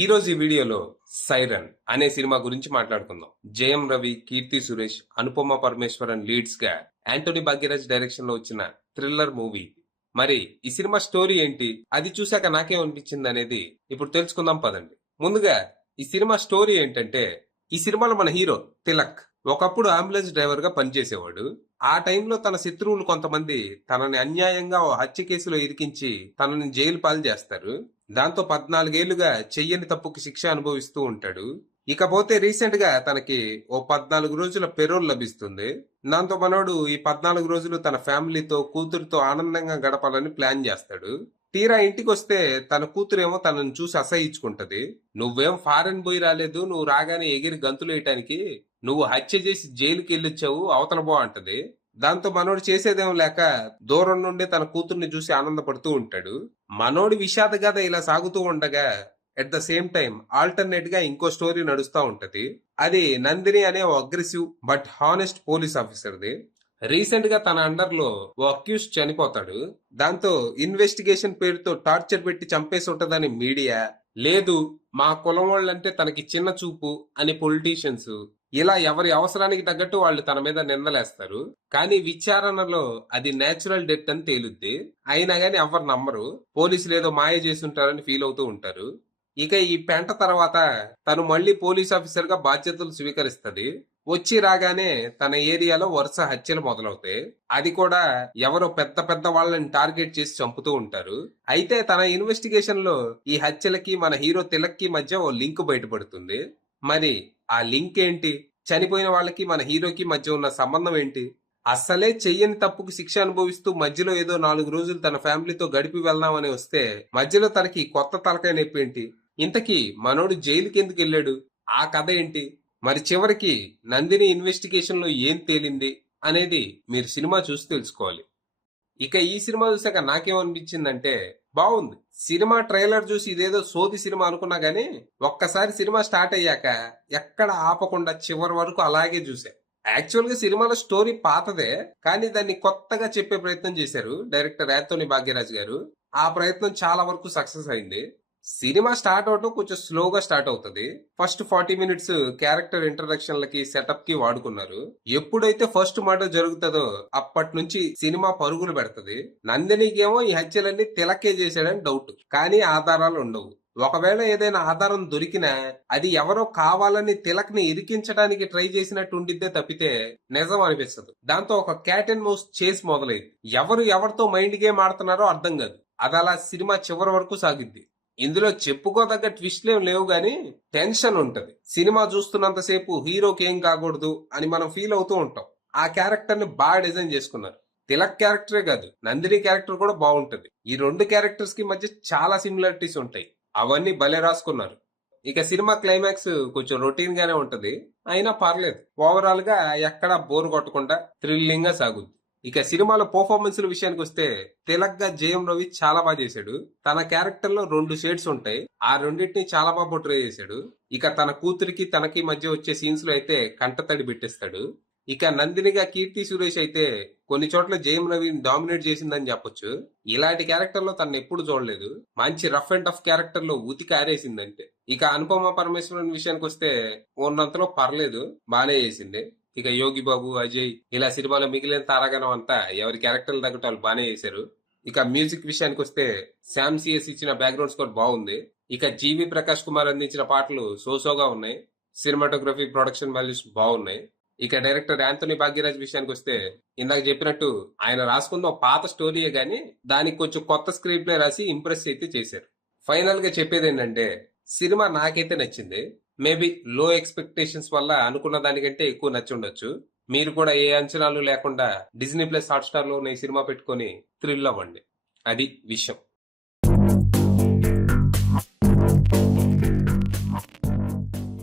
ఈ రోజు ఈ వీడియోలో సైరన్ అనే సినిమా గురించి మాట్లాడుకుందాం. జయం రవి, కీర్తి సురేష్, అనుపమ పరమేశ్వరన్ లీడ్స్ గా యాంటోనీ భాగ్యరాజ్ డైరెక్షన్ లో వచ్చిన థ్రిల్లర్ మూవీ. మరి ఈ సినిమా స్టోరీ ఏంటి, అది చూశాక నాకేమనిపించింది అనేది ఇప్పుడు తెలుసుకుందాం పదండి. ముందుగా ఈ సినిమా స్టోరీ ఏంటంటే, ఈ సినిమాలో మన హీరో తిలక్ ఒకప్పుడు అంబులెన్స్ డ్రైవర్ గా పనిచేసేవాడు. ఆ టైంలో తన శత్రువులు కొంతమంది తనని అన్యాయంగా ఓ హత్య కేసులో ఇరికించి తనని జైలు పాలు చేస్తారు. దాంతో 14 ఏళ్లుగా చెయ్యని తప్పుకి శిక్ష అనుభవిస్తూ ఉంటాడు. ఇకపోతే రీసెంట్ గా తనకి ఓ 14 రోజుల పెరోల్ లభిస్తుంది. దాంతో మనోడు ఈ 14 రోజులు తన ఫ్యామిలీతో, కూతురుతో ఆనందంగా గడపాలని ప్లాన్ చేస్తాడు. తీరా ఇంటికి వస్తే తన కూతురేమో తనని చూసి అసహించుకుంటది. నువ్వేం ఫారెన్ పోయి రాలేదు, నువ్వు రాగానే ఎగిరి గంతులు వేయటానికి, నువ్వు హత్య చేసి జైలుకి వెళ్ళొచ్చావు, అవతల బో అంటది. దాంతో మనోడు చేసేదేం లేక దూరం నుండి తన కూతుర్ని చూసి ఆనందపడుతూ ఉంటాడు. మనోడి విషాద గాథ ఇలా సాగుతూ ఉండగా at the same time alternate గా ఇంకో స్టోరీ నడుస్తూ ఉంటది. అది నందిని అనే ఓ అగ్రెసివ్ బట్ హానెస్ట్ పోలీస్ ఆఫీసర్ది. రీసెంట్ గా తన అండర్ లో ఓ అక్యూజ్ చనిపోతాడు. దాంతో ఇన్వెస్టిగేషన్ పేరుతో టార్చర్ పెట్టి చంపేసి ఉంటదని మీడియా, లేదు మా కులం వాళ్ళంటే తనకి చిన్న చూపు అని పొలిటీషియన్స్, ఇలా ఎవరి అవసరానికి తగ్గట్టు వాళ్ళు తన మీద నిందలేస్తారు. కానీ విచారణలో అది నేచురల్ డెత్ అని తేలుద్ది. అయినా గానీ ఎవరు నమ్మరు. పోలీసులు ఏదో మాయ చేసి ఉంటారని ఫీల్ అవుతూ ఉంటారు. ఇక ఈ పెంట తర్వాత తను మళ్ళీ పోలీస్ ఆఫీసర్ గా బాధ్యతలు స్వీకరిస్తది. వచ్చి రాగానే తన ఏరియాలో వరుస హత్యలు మొదలవుతాయి. అది కూడా ఎవరో పెద్ద పెద్ద వాళ్ళని టార్గెట్ చేసి చంపుతూ ఉంటారు. అయితే తన ఇన్వెస్టిగేషన్ లో ఈ హత్యలకి మన హీరో తిలక్ కి మధ్య ఓ లింక్ బయటపడుతుంది. మరి ఆ లింక్ ఏంటి, చనిపోయిన వాళ్ళకి మన హీరోకి మధ్య ఉన్న సంబంధం ఏంటి, అస్సలే చెయ్యని తప్పుకు శిక్ష అనుభవిస్తూ మధ్యలో ఏదో 4 రోజులు తన ఫ్యామిలీతో గడిపి వెళ్దామని వస్తే మధ్యలో తనకి కొత్త తలకాయ నొప్పి ఏంటి, ఇంతకీ మనోడు జైలుకి ఎందుకు వెళ్ళాడు, ఆ కథ ఏంటి, మరి చివరికి నందిని ఇన్వెస్టిగేషన్ లో ఏం తేలింది అనేది మీరు సినిమా చూసి తెలుసుకోవాలి. ఇక ఈ సినిమా చూసాక నాకేమనిపించిందంటే, బాగుంది. సినిమా ట్రైలర్ చూసి ఇదేదో సోది సినిమా అనుకున్నా గానీ ఒక్కసారి సినిమా స్టార్ట్ అయ్యాక ఎక్కడ ఆపకుండా చివరి వరకు అలాగే చూసా. యాక్చువల్ గా సినిమాలో స్టోరీ పాతదే, కానీ దాన్ని కొత్తగా చెప్పే ప్రయత్నం చేశారు డైరెక్టర్ యాంటోనీ భాగ్యరాజ్ గారు. ఆ ప్రయత్నం చాలా వరకు సక్సెస్ అయింది. సినిమా స్టార్ట్ అవటం కొంచెం స్లోగా స్టార్ట్ అవుతుంది. ఫస్ట్ 40 మినిట్స్ క్యారెక్టర్ ఇంట్రడక్షన్లకి, సెటప్ కి వాడుకున్నారు. ఎప్పుడైతే ఫస్ట్ మర్డర్ జరుగుతుందో అప్పటి నుంచి సినిమా పరుగులు పెడుతుంది. నందినికి ఏమో ఈ హత్యలన్నీ తిలకే చేశాడని డౌట్, కానీ ఆధారాలు ఉండవు. ఒకవేళ ఏదైనా ఆధారం దొరికినా అది ఎవరో కావాలని తిలక్ ని ఇరికించడానికి ట్రై చేసినట్టు ఉండిద్దే తప్పితే నిజం అనిపిస్తుంది. దాంతో ఒక క్యాట్ అండ్ మౌస్ చేసి మొదలైంది. ఎవరు ఎవరితో మైండ్ గేమ్ ఆడుతున్నారో అర్థం కాదు. అది అలా సినిమా చివరి వరకు సాగిద్ది. ఇందులో చెప్పుకోదగ్గ ట్విస్ట్లేం లేవు గాని టెన్షన్ ఉంటది. సినిమా చూస్తున్నంతసేపు హీరోకి ఏం కాకూడదు అని మనం ఫీల్ అవుతూ ఉంటాం. ఆ క్యారెక్టర్ ని బాగా డిజైన్ చేసుకున్నారు. తిలక్ క్యారెక్టరే కాదు, నందిని క్యారెక్టర్ కూడా బాగుంటది. ఈ రెండు క్యారెక్టర్స్ కి మధ్య చాలా సిమిలారిటీస్ ఉంటాయి. అవన్నీ భలే రాసుకున్నారు. ఇక సినిమా క్లైమాక్స్ కొంచెం రొటీన్ గానే ఉంటది, అయినా పర్లేదు. ఓవరాల్ గా ఎక్కడా బోర్ కొట్టకుండా థ్రిల్లింగ్ గా సాగుద్ది. ఇక సినిమాలో పర్ఫార్మెన్స్ విషయానికి వస్తే తిలక్ గా జయం రవి చాలా బాగా చేశాడు. తన క్యారెక్టర్ లో 2 షేడ్స్ ఉంటాయి, ఆ రెండింటిని చాలా బాగా పోర్ట్రే చేశాడు. ఇక తన కూతురికి తనకి మధ్య వచ్చే సీన్స్ లో అయితే కంటతడి పెట్టేస్తాడు. ఇక నందినిగా కీర్తి సురేష్ అయితే కొన్ని చోట్ల జయం రవిని డామినేట్ చేసిందని చెప్పొచ్చు. ఇలాంటి క్యారెక్టర్ లో తను ఎప్పుడు చూడలేదు. మంచి రఫ్ అండ్ టఫ్ క్యారెక్టర్ లో ఉతికి ఆరేసిందంటే. ఇక అనుపమ పరమేశ్వరన్ విషయానికి వస్తే ఉన్నంతలో పర్లేదు, బానే చేసింది. ఇక యోగి బాబు, అజయ్, ఇలా సినిమాలో మిగిలిన తారాగణం అంతా ఎవరి క్యారెక్టర్లు తగ్గట్టు వాళ్ళు బానే చేశారు. ఇక మ్యూజిక్ విషయానికి వస్తే శామ్ సిఎస్ ఇచ్చిన బ్యాక్గ్రౌండ్ స్కోర్ బాగుంది. ఇక జీవి ప్రకాష్ కుమార్ అందించిన పాటలు సోసోగా ఉన్నాయి. సినిమాటోగ్రఫీ, ప్రొడక్షన్ వాల్యూస్ బాగున్నాయి. ఇక డైరెక్టర్ యాంటోనీ భాగ్యరాజ్ విషయానికి వస్తే ఇందాక చెప్పినట్టు ఆయన రాసుకున్న పాత స్టోరీయే గానీ దానికి కొంచెం కొత్త స్క్రీన్ ప్లే రాసి ఇంప్రెస్ అయితే చేశారు. ఫైనల్ గా చెప్పేది ఏంటంటే, సినిమా నాకైతే నచ్చింది. మేబీ లో ఎక్స్పెక్టేషన్స్ వల్ల అనుకున్న దానికంటే ఎక్కువ నచ్చి ఉండొచ్చు. మీరు కూడా ఏ అంచనాలు లేకుండా డిజ్నీ ప్లస్ హాట్ స్టార్ లో ఈ సినిమా పెట్టుకొని థ్రిల్ అవ్వండి. అది విషయం.